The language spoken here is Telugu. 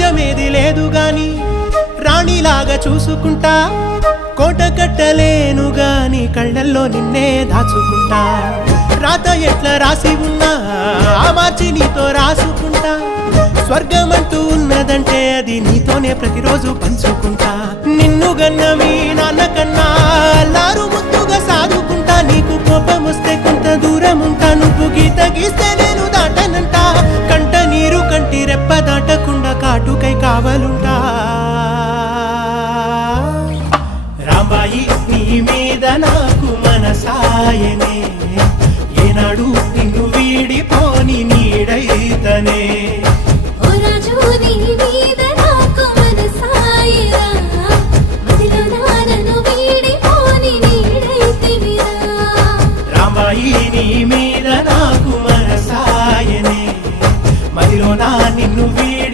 రాజ్యమేది లేదు గాని రాణిలాగా చూసుకుంటా కోట కట్టలేను గాని కళ్ళల్లో నిన్నే దాచుకుంటా రాత ఎట్లా రాసి ఉన్నా ఆ మార్చి నీతో రాసుకుంటా స్వర్గమంటూ ఉన్నదంటే అది నీతోనే ప్రతిరోజు పంచుకుంటా నిన్ను గన్న మీ నాన్న కన్నా అల్లారు ముద్దుగా సాదుకుంటా నీకు కోపం వస్తే కొంత దూరం ఉంటా నువ్వు గీత గీస్తే నేను దాటనంట కంట నీరు కంటి రెప్ప దాటకుండా కాటుకై కావలుంటా రాంబాయి నీ మీద నాకు మనసాయనే ఏనాడు నిన్ను వీడిపోని నీడైతనే